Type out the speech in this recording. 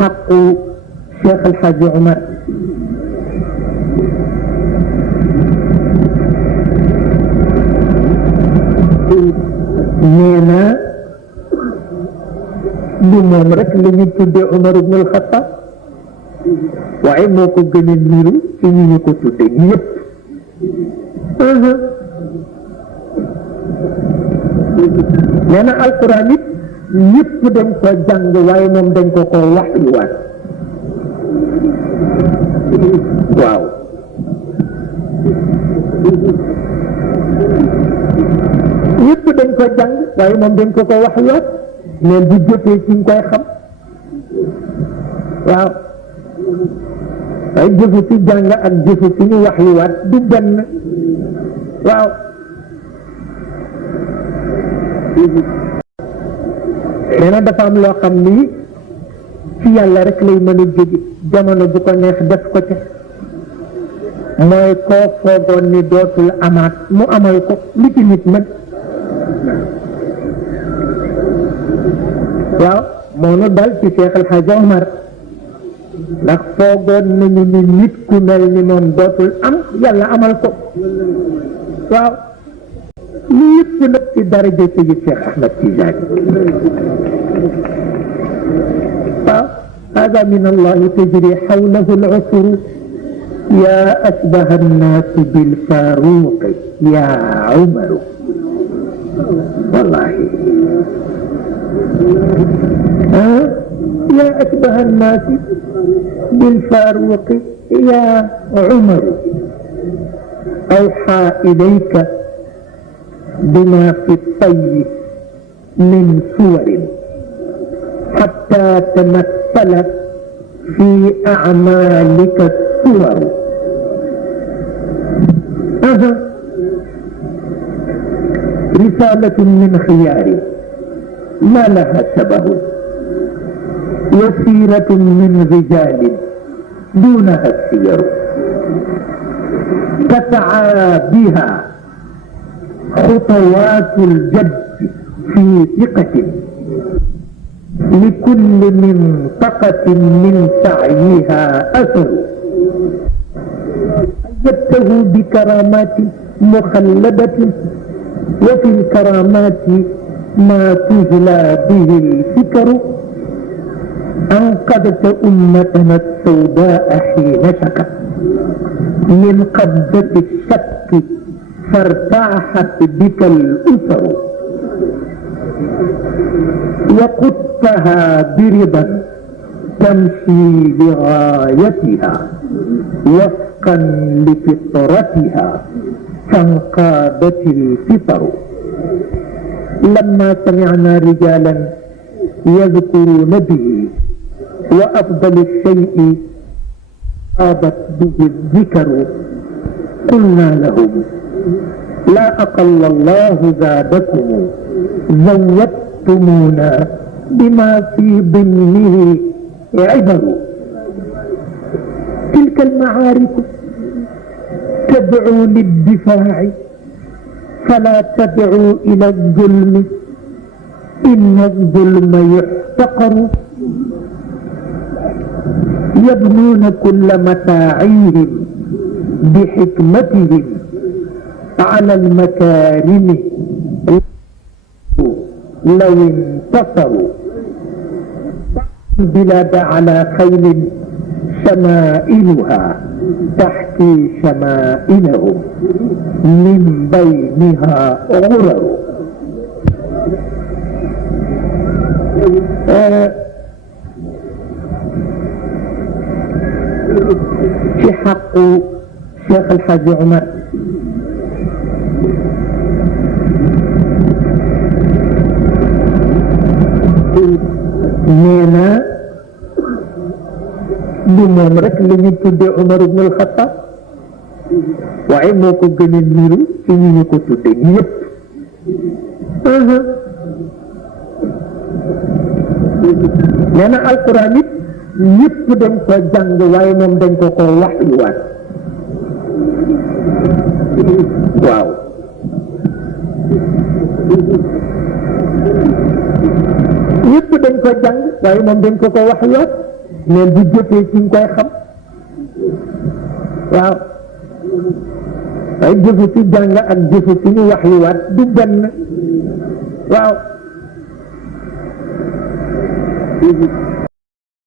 حق شيخ الحاج عمر نينا لموم رك لي تودي عمر بن الخطاب واي موكو گني نيرو ci ñi ko tuddé ñepp neena alquran it ñepp dañ ko jang waye mom dañ ko wax yu wat waaw ñepp dañ ko jang waye mom dañ ko wax yu wat neen bu jëfé ci ngoy xam waaw ay jëfu ci jàng ak jëfu ci ñu wax yu waat du benn waaw nee na dafa am loo xam ni ci yàlla rek lay mën a jóge jamono bu ko neex def ko ci mooy koo foogoon ni dootul amaat mu amal ko li ci nit mën waaw moo nu dal ci Cheikh El Hadj Omar ndax foogoon nañu ni nit ku mel ni moom dootul am yàlla amal ko waaw li yëpp nag ci daraja Seydi Cheikh Ahmed Tidiane waaw hada min allahi tajri xawlahu al-usur ya asbaha an-nas bil-faruq ya Umaru wallahi يا أشبه الناس بالفاروق يا عمر أوحى إليك بما في الطي من صور حتى تمثل في أعمالك الصور رسالة من خيار ما لها شبه وسيرة من رجال دونها السير تسعى بها خطوات الجد في ثقة لكل منطقة من سعيها أثر أيدته بكرامات مخلدة وفي الكرامات ما تجلى به الفكر أنقذت أمتنا السوداء حين شكت من قبضة الشك فارتاحت بك الأسر وقدتها برضا تمشي لغايتها وفقا لفطرتها فانقادت الفطر لما سمعنا رجالا يذكرون به وأفضل الشيء طابت به الذكر قلنا لهم لا أقل الله زادكم زودتمونا بما في ضمنه عبر تلك المعارك تدعو للدفاع فلا تدعو إلى الظلم إن الظلم يحتقر يبنون كل متاعيهم بحكمتهم على المكارم لو انتصروا البلاد على خيل شمائلها تحكي شمائلهم من بينها غرر في حق شيخ الحاج عمر نينا بموم رك لي تودي عمر بن الخطاب واي موكو گني نيرو ci ñi ko tuddé ñepp neena alquran it ñepp dañ ko jang waye mom dañ ko wax yu wat waaw ñepp dañ ko jang waye mom dañ ko wax yu wat mais bu jëfee ci nga koy xam waaw waaye jëfu ci jàng ak jëfu ci ñu wax yu waat du benn waaw